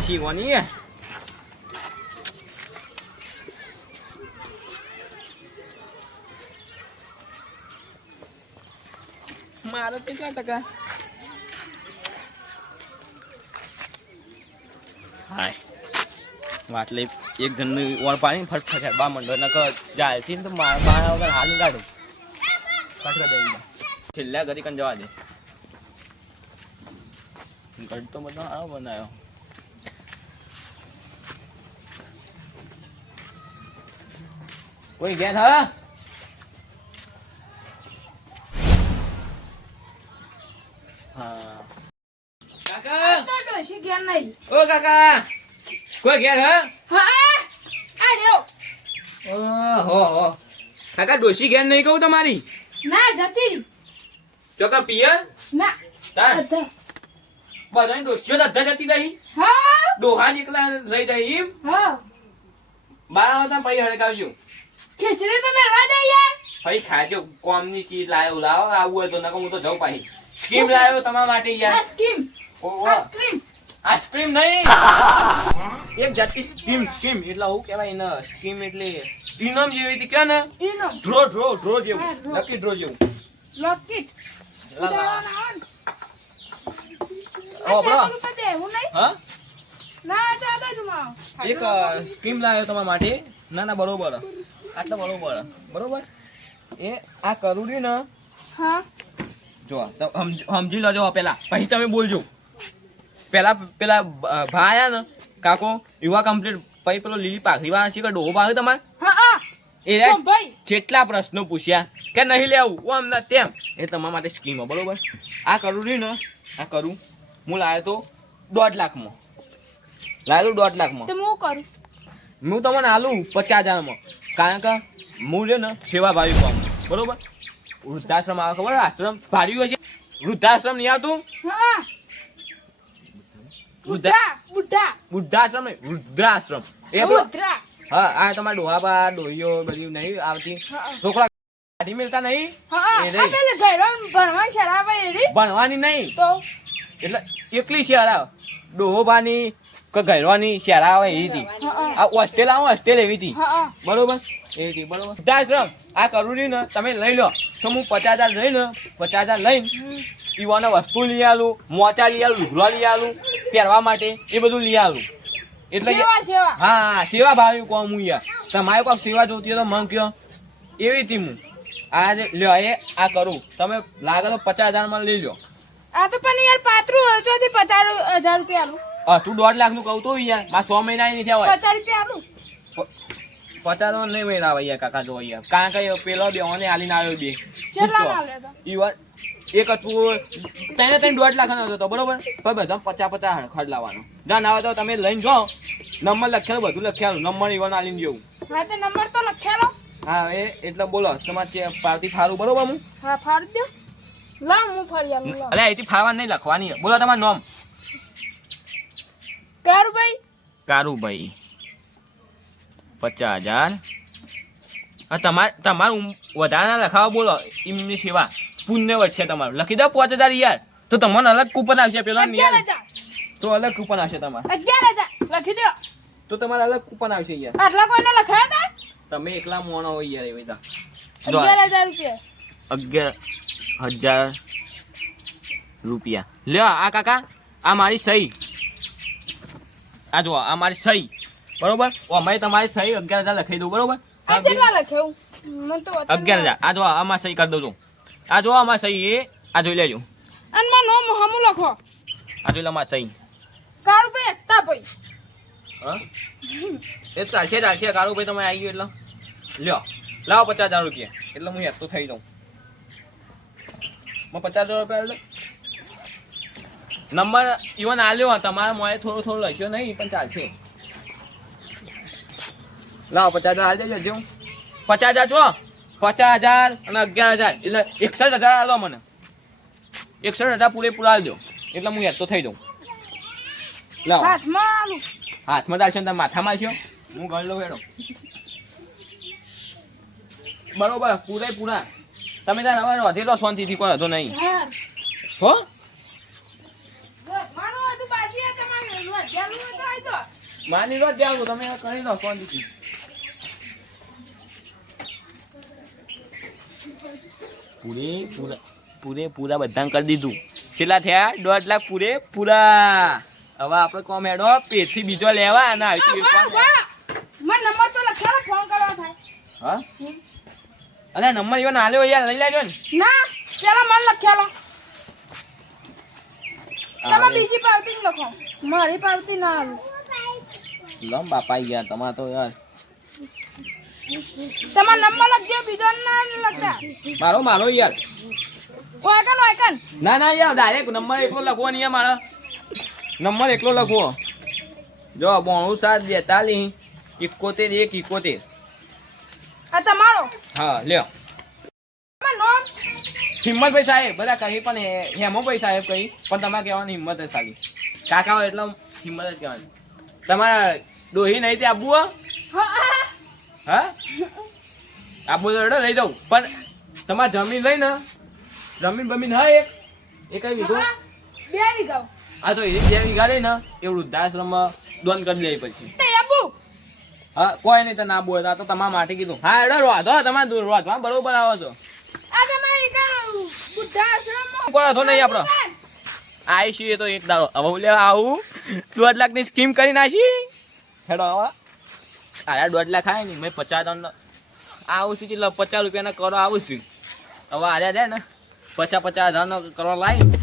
શીખવાની હે? મારે ટકા? હાય. વાટલે એક જણની ઓર પાણી ફટફટ બા મંડળ નકર જાય છે ને તો માર મારા વગર હાલ કાઢું. કાઢવા દે છેલ્લા કન જવા દે. ગઢ તો બધો આવો બનાવ્યો. કોઈ ગયા હા કાકા તો ડોશી ગયા નહીં ઓ કાકા કોઈ ગયા હા હા આ રહ્યો ઓહો હો કાકા ડોશી ઘેર નહીં કહું તમારી ના જતી. ચોકા પિયર ના અધા. બધાની ડોશીઓ તો અધ્ધા જતી રહી હા ડોહા એકલા રહી એમ હા બાર હતા પછી હડકાવજો ખીચડી તો મેળવા દે યાર. પછી ખાજો કોમની ચીજ લાયો લાવો આવું હોય તો નકર હું તો જાઉં પાછી. સ્કીમ લાયો તમારા માટે યાર. સ્કીમ આઈસ્ક્રીમ આઈસ્ક્રીમ નહીં. એક જાતની સ્કીમ સ્કીમ એટલે હું કહેવાય ને સ્કીમ એટલે ઇનામ જેવી હતી કે ને? ડ્રો ડ્રો ડ્રો જેવું. લકી ડ્રો જેવું. લોકેટ લા, લા. ઉડાડવાના આવે ને. ઓ, બરો. આ પેલું બધે એવું નહીં? હા? ના તો આ બાજુમાં એક સ્કીમ લાવ્યો તમારા માટે. ના ના બરોબર. આટલા બરોબર. બરોબર? એ આ કરુડી ને હા. જો સમજ- લેજો પેલા. પછી તમે બોલજો. પેલા પેલા ભાયા ને કાકો યુવા કમ્પ્લીટ પછી પેલો લીલી પાઘડી વાળા છે કે ડોહો પાઘ તમારે? એ જેટલા પ્રશ્નો પૂછ્યા કે નહીં લેવું હું અમને તેમ. એ તમારા માટે સ્કીમ બરોબર? આ કરું નહીં ને આ કરું હું લાવ્યો તો દોઢ લાખમાં. લાવ્યો દોઢ લાખમાં. તો હું કરું? હું તમને આલું પચાસ હજારમાં. કારણ કે હું લ્યો ને સેવા ભાવી કોમ બરોબર? વૃદ્ધાશ્રમ આવે ખબર? આશ્રમ ભાડ્યું હશે વૃદ્ધાશ્રમ નહીં આવતું? વૃદ્ધાશ્રમ નહીં વૃદ્ધાશ્રમ. એ હા આ તમારે ડોહાબા ડોહીઓ બધું નહીં આવતી. છોકરા ગાડી મિલતા નહીં? ભણવાની નહીં. એટલે એકલી શેરા ડોહોબાની કે ઘરવાની શેરા આવે એવી હતી આ હોસ્ટેલ આવો હોસ્ટેલ એવી હતી હા હા. બરોબર? એ હતી બરોબર? સિદ્ધાશ્રમ આ કરું નહીં ને તમે લઈ લો. તો હું પચાસ હજાર લઈને પચાસ હજાર લઈને પીવાના વસ્તુ લઈ આલું મોચા લઈ આલું લુગડા લઈ આલું પહેરવા માટે એ બધું લઈ આલું. એટલે સેવા હા સેવા ભાવી કોમ હું યાર તમારે કોઈ સેવા જોતી હોય તો મન કયો એવી હતી હું આજે લ્યો એ આ કરું. તમે લાગે તો પચાસ હજારમાં લઈ લો. આ તો પણ યાર પાત્રું ચોથી પચાસ હજાર રૂપિયા આલું હા તું દોઢ લાખનું કહું તો યાર. મારા સો મહિના નહીં થયા હોય પચાસ રૂપિયા આલું પચાસ નહીં મહિના આવે યાર કાકા જો યાર. કે પેલો બે. ઓને આલીને આવ્યો બે ઈ એક હતું તેને ત્રણ દોઢ લાખ નો હતો બરોબર? પણ બધા પચાસ પચાસ ખર્ચ લાવવાનો. ના ના તો તમે લઈને જાઓ. નંબર લખેલો બધું લખેલું. નંબર ઈવન આલીને જેવું. હા તે નંબર તો લખેલો. હા એ એટલે બોલો તમારે પાવતી થારું બરોબર હું? હા ફાડી દો. લાવ હું ફરી આલું અરે અહીંથી ફાળવા નહીં લખવાની. બોલો તમારું નામ. કારુભાઈ? કારુભાઈ. પચાસ હજાર. તમારે તમારું વધારાના લખાવો બોલો. એમની સેવા. પુણ્ય વચ્ચે તમારું. લખી દો પાંચ હજાર યાર. તો તમને અલગ કૂપન આવશે પેલો તો અલગ કૂપન આવશે તમારે. અગિયાર હજાર. લખી દો. તો તમારે અલગ કૂપન આવશે યાર. આટલા કોઈને લખાયા હતા? તમે એકલા મોણો હોય યાર એવી રીતે. અગિયાર હજાર રૂપિયા. અગિયાર હજાર રૂપિયા. લ્યો આ કાકા આ મારી સહી. આ જો આ મારી સહી. બરોબર? અમે તમારી સહી અગિયાર હજાર લખાઈ દઉં બરોબર? અગિયાર હજાર. આ જો આમાં સહી કરી દઉં છું. આ જો આમાં સહી એ આ જોઈ લેજો. અને નો નોમ લખો. આ જોઈ લો આમાં સહી. કારુભાઈ એકતા ભાઈ. હા? એ ચાલશે ચાલશે. કાળું ભાઈ તમે આવી ગયો એટલે. લ્યો લાવો પચાસ હજાર રૂપિયા. એટલે હું એકતો થઈ જાઉં. મેં પચાસ રૂપિયા નંબર ઇવન આલ્યો તમારા મોએ થોડો થોડો લખ્યો નહીં પણ ચાલશે. લાવો પચાસ હજાર આવી જજો પચાસ હજાર છો પચાસ હજાર અને અગિયાર હજાર. એટલે એકસઠ હજાર આલો મને. એકસઠ હજાર પૂરેપૂરા આલજો એટલે હું હેતો તો થઈ જાઉં. લાવો. હાથમાં ચાલશો ને તમે માથામાં છો હું ગણ લઉં હેડો બરોબર પૂરે પૂરા તમે ત્યાં નવા નોંધી લો શાંતિથી કોઈ હતો નહીં. હો. માનું લો જાવ તમે કરી દો શાંતિથી. પૂરે પૂરા પૂરે પૂરા બધાને કરી દીધું. કેટલા થયા? દોઢ લાખ પૂરે પૂરા. હવે આપણે કોમ હેડો પેટથી બીજો લેવા અને આવી નંબર તો લખેલો ફોન કરવા થાય. હા? અને નંબર ઈવન આલ્યો યાર લઈ લેજો ને. ના પેલા મને લખેલો. તમે. બીજી પાવતી લખો. મારી પાવતી ના આવે લમ બાપા યાર તમારે તો યાર. તમારો નંબર લખજો બીજો ના લખતા મારો મારો યાર. ઓયકન ઓયકન ના ના યાર ડાયરેક્ટ નંબર એકલો લખવો નહીં મારા. નંબર એકલો લખવો. જો બોણું સાત બેતાલીસ એકોતેર એક એકોતેર. આ તમારો હા લ્યો. હિંમતભાઈ સાહેબ બધા કહી પણ હે- હેમોભાઈ સાહેબ કહી પણ તમારે કહેવાની હિંમત જ ખાલી કાકા હોય એટલે હિંમત જ કહેવાની. તમારા ડોહી નહીં તે આબુ હો? હા, હા હા આબુ તો લઈ જાઉં. પણ તમારે જમીન લઈ ને જમીન બમીન હા એક. એ કઈ વીઘો બે વીઘા આ તો એ બે વીઘા લઈ ને એ વૃદ્ધાશ્રમમાં દોન કરી લેવી પછી. હા કોઈ નહીં તો ના બોલ તો તમારા માટે કીધું. હા હેડો રોધો તમારે દૂર રોધવા બરોબર આવો છો. કોઈ નહીં આપણો? આવી એ તો એક દાડો. હવે હું લેવા આવું? દોઢ લાખની સ્કીમ કરી નાખી? હેડો આવા અરે દોઢ લાખ આવે ને મેં પચાસ આવું છું એટલે પચાસ રૂપિયાના કરો આવું છું. હવે આર્યા જાય ને. પચાસ પચાસ હજારનો કરો લાવી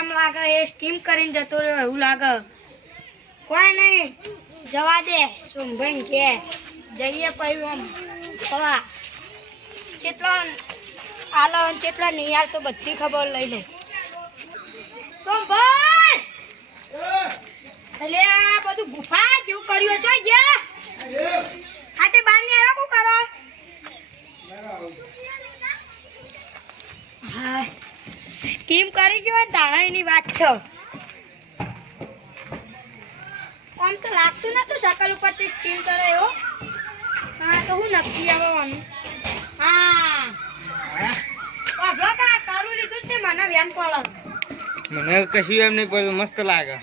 વેમ લાગે, એ સ્કીમ કરીને જતો રહ્યો, એવું લાગે. કોઈ નહીં, જવા દે સોમભાઈ કે. જઈએ પછી આમ હવા ચેટલો આલો ચેટલો નહીં યાર તો બધી ખબર લઈ લો. સોમભાઈ! એટલે આ બધું ગુફા જેવું કર્યું છો ગયા હા તે બાંધી ને આવ્યા શું કરો? હા. સ્કીમ કરી ગયો દાણા એની વાત છે. આમ તો લાગતું નતું સકલ ઉપરથી સ્કીમ કરે એવો. હા તો હું નક્કી આવવાનું. હા. વાપરો કા કરું લીધું જ ને મને વ્યામ પડે. મને કશું એમ નહીં પડતું મસ્ત લાગે.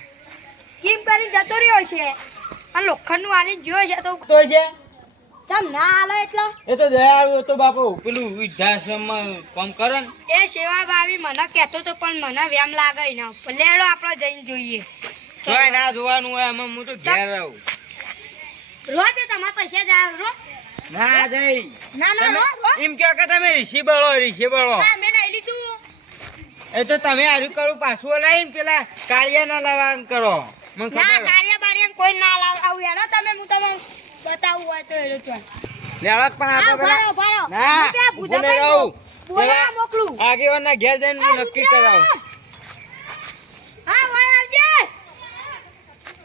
સ્કીમ કરી જતો રહ્યો છે. આ લોખંડનું આલી જોયો છે તો તો છે? ચમ ના આલે એટલે? એ તો દયાળુ હતો બાપુ. પેલું વૃદ્ધાશ્રમમાં કામ કરે ને. એ સેવા ભાવી મને કહેતો તો પણ મને વ્યામ લાગે ના. લેડો આપણે જઈને જોઈએ. તોય ના જોવાનું હોય એમાં હું તો ઘેર રહું. રોજ તમારા પૈસા રો. ના જઈ ના ના રો રો. એમ કહો કે તમે ઋષિ બળો ઋષિ બળો. મેં નહીં લીધું. એ તો તમે હારું કરું પાછું લઈને પેલા કાર્ય ના લાવવાનું કરો. ના કાર્ય બારિયા કોઈ ના લાવ આવું હેડો તમે હું તમને બતાવું હોય તો લેવક પણ ભરો ભરો. ના, રહું. બોલા મોકલું. આગેવાનના ઘેર જઈને હું નક્કી કરાવું. હા ભાઈ આવજે.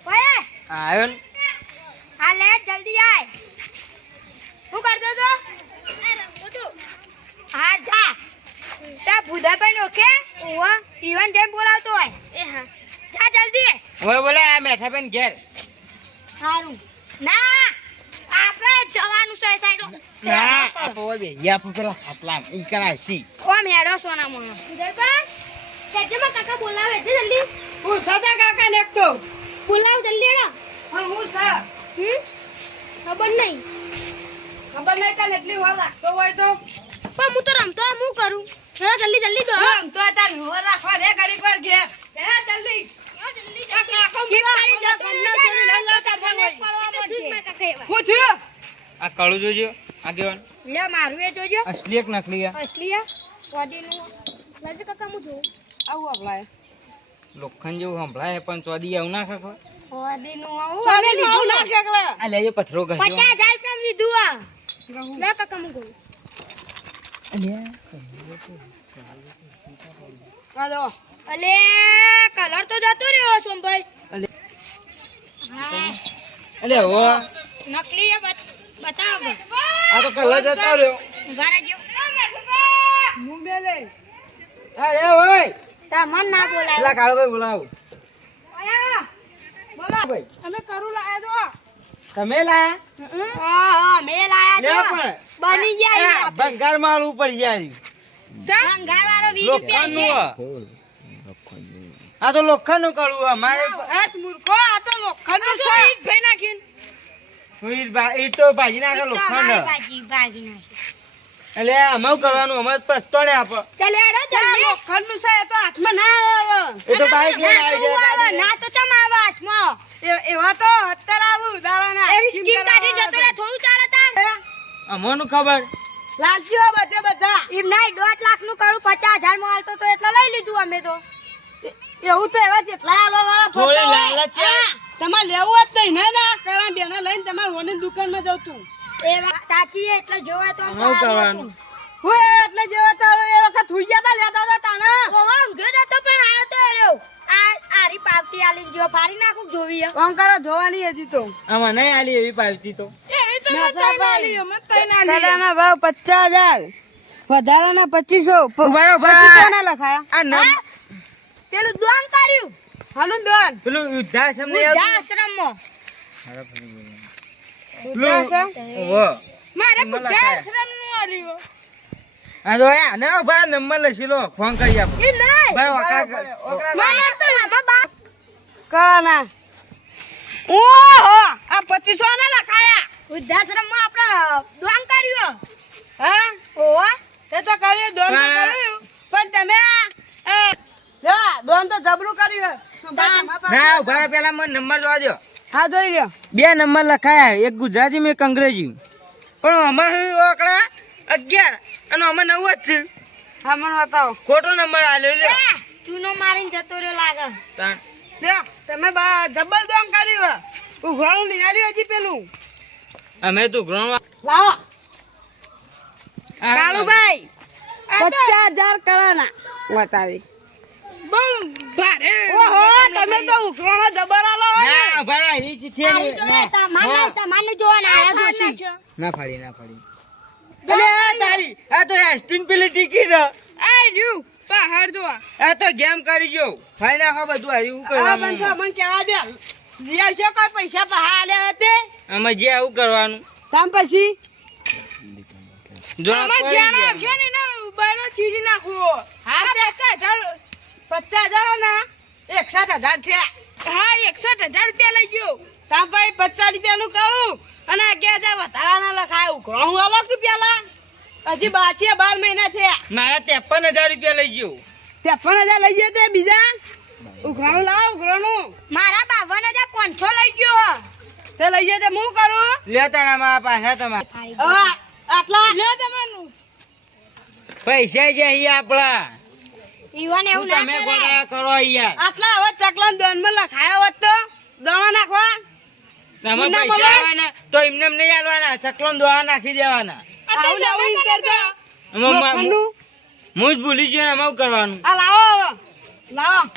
ભાઈ આવ્યો ને? હા લે જલ્દી આય. શું કરતો તો હા જા. તા ભૂદાભાઈ નો કે ઓવા ઈવન જેમ બોલાવતો હોય. એ હા. જા જલ્દી. હવે બોલે આ મેઠા બેન ઘેર. સારું ના આપણે જવાનું છે સાઈડો તો બે. યા પેલા ખાટલા ઈ કરાય સી ઓમ હેડો સોના મોનો ઉદરબા તેજમાં કાકા બોલાવે છે જલ્દી. હું સદા કાકા ને તો બોલાવ જલ્દી હેડો. પણ હું સા? હમ? ખબર નહીં. ખબર નહીં તને એટલી વાર રાખતો હોય તો? પણ હું તો રમતો હું કરું. હેડો જલ્દી જલ્દી જો રમતો તો તાર વાર રાખવા રે ઘડીક વાર ઘેર. હે જલ્દી હોય. હું થયું? આ કળું જોજો આગેવાન. લે મારું એ જોજો. અસલી એક નકલી આ અસલી આ સ્વાદીનું લાજે કાકા હું જોઉં. આવું આપલાય લોખંડ જેવું સંભળાય પણ ચોદી આવું ના ખબર સ્વાદીનું આવું. સ્વાદી લીધું આવું ના કેકલા આ લેજો પથરો કહ્યો 50000 રૂપિયા લીધું આ. લે કાકા હું અલે. હાલો અલે કલર તો જતો રહ્યો સોમભાઈ અલે. હા. અલે હો. નકલી એ બત- બતાવો મારું આ તો કલર જતો રહ્યો. ઊભા રહેજો મુંબઈ લે અરે ઓય. તમને ના બોલાય. પેલા કાળો ભાઈ બોલાવો આયા. ભાઈ અમે કરું લાયા તમે લાયા? હા હા મેં લાયા લેવા બની ગયા આ માલ ઉપર યાર ભંગાર વાળો વીસ રૂપિયા છે. લોખંડનું. આ. તો લોખંડનું કડવું અમારે મૂર્ખો આ તો લોખંડનું છે ઈટ ભાઈ નાખીને. ઈ તો ભાજી નાખે લોખંડ. એટલે અમે કરવાનું? અમે પસ્તો ને આપો. લોખંડનું છે એ તો હાથમાં ના આવે. એ તો બાઈક લઈને ના તો ચમ આવે હાથમાં? એવા તો અત્યારે આવું ઉદાહરણ એવી સ્કીમ કાઢી જતો રે થોડું ચાલે તાર અમોનું ખબર? લાગ્યો બધે બધા. એમ નહીં દોઢ લાખનું કરું પચાસ હજારમાં હાલતો તો એટલે લઈ લીધું અમે તો. એવું તો એવા જેટલા આલવા વાળા થોડી લાલચ તમારે લેવું જ નહીં ને ના. કરા બેનો લઈને તમારે હોની દુકાનમાં જવું તું એ વાત સાચી એટલે જોવા તો હું એટલે જોવા તો એ વખત હુઈ ગયા તા લેતા હતા તાણા. ઓહો, ઊંઘ્યો તો પણ આયો તો એરો આ આરી પાવતી આલી જો ફાડી નાખું જોવી હે. કોમ કરો? જોવાની હજી તો. આ મને આલી એવી પાવતી તો. કડાના ભાવ પચાસ હજાર. વધારાના પચીસો. ઊભા રહો, ઊભા. પચીસો ના લખાયા. આ નમ- પેલું દોન કર્યું. હાલું દોન. પેલું યુદ્ધાશ્રમ યુદ્ધાશ્રમ આવતું? મારે. આલ્યો આ જો આ ને ભાઈ નંબર લખી લો ફોન કરી આપ. એ નહીં. ભાઈ વખા કર- મારે તો કડાના ઓહો આ પચીસો ના લખાયા. વૃદ્ધાશ્રમમાં આપણે દોન કર્યો. હા? ઓહો તે તો કર્યું દોન તો કર્યું. પણ તમે આ, દોન તો જબરું કર્યું. ના ભાઈ પેલા મને નંબર જોવા દો હા જોઈ લ્યો. બે નંબર લખાયા એક ગુજરાતી માં એક અંગ્રેજી પણ આમાં હું આંકડા? અગિયાર. અને આમાં નવ જ છે. હા મને બતાવો. ખોટો નંબર આલ્યો લ્યો. એ, ચૂનો મારીને જતો રહ્યો લાગે. લ્યો તમે બા- જબર દોન કર્યું ઉઘરાણું નિહાળ્યું હજી પેલું. અમે તો ગ્રહણ લાવો. કાળુભાઈ પચાસ હજાર કરાના. વતાવી ઓહો તમે તો ઉકરણો જબર આલો ને. ના ઊભા હી એ ચિઠ્ઠી તારી નહીં. જોડે ના. તમારે હા. તમારે જોવાના આયા જોશી. ના ફાડી ના ફાડી. અલે આ તારી આ તો એસ્ટિન પેલી ટિકિટ આ તો ગેમ કરી જો ફાઈ નાખો બધું હારી કરવા આ બંધો કરવાનું મને કહેવા દે. લઈ આવશો કોઈ પૈસા પહા લે હતે? અમે જે આવું કરવાનું. તામ પછી? જો આ પડી ગયા. હા તે પચાસ હજાર ના એકસઠ હજાર થયા. તા ભાઈ પચાસ રૂપિયાનું કરું અને અગિયાર હજાર વધારાના લખાય આલો કે પેલા હજી બાકી બાર મહિના થયા. મારા ત્રેપન હજાર રૂપિયા લઈ ગયો. ત્રેપન હજાર લઈ ગયા તે બીજા? ઉઘરાણું લાવો ઉઘરાણું. મારા બાવન હજાર પાંચસો લઈ ગયો. તે લઈ ગયા તે હું કરું? લે તાણા મારા પાસે તમારે. આટલા. પૈસા છે અહીં આપડા ઈવન એવું ના તમે કરે. કરો યાર આટલા હવે ચકલાન દોનમાં લખાયા હોત તો દવા નાખવા. તમે પૈસા આવવાના તો એમને એમ નહીં આલવાના ચકલો દોવા નાખી દેવાના. આવું આવું ઈ કરતા આમાં મા- લોખંડનું. હું જ ભૂલી ગયો ને આમાં કરવાનું? આ લાવો લાવો.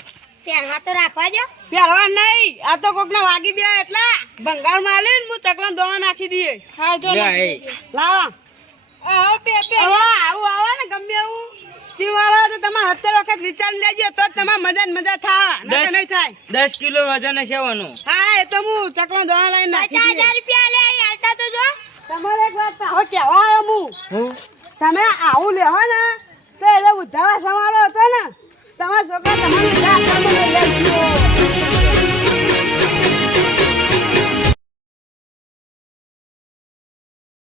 પહેરવા તો રાખવા દો. પહેરવા નહીં. આ તો કોકને વાગી બે એટલા. ભંગાર માલી ને હું ચકલાન દવા નાખી દઈએ. લે, એ. લાવો. હવે આવું આવે ને ગમે એવું સ્કીમ વાળો તો તમારે સત્તર વખત વિચાર લેજો તો જ તમારે મજા મજા થાય. નહીં થાય. દસ કિલો વજન હશે આનું. હા એ તો હું ચકલો દવા લઈને નાખી પચાસ હજાર રૂપિયા લે હાલતા તો જો. તમારે એક વાત હવે કહેવા આવ્યો હું? તમે આવું લેવો ને તો એટલે ઉધાવા સમારો હતો ને. તમારા છોકરા તમારે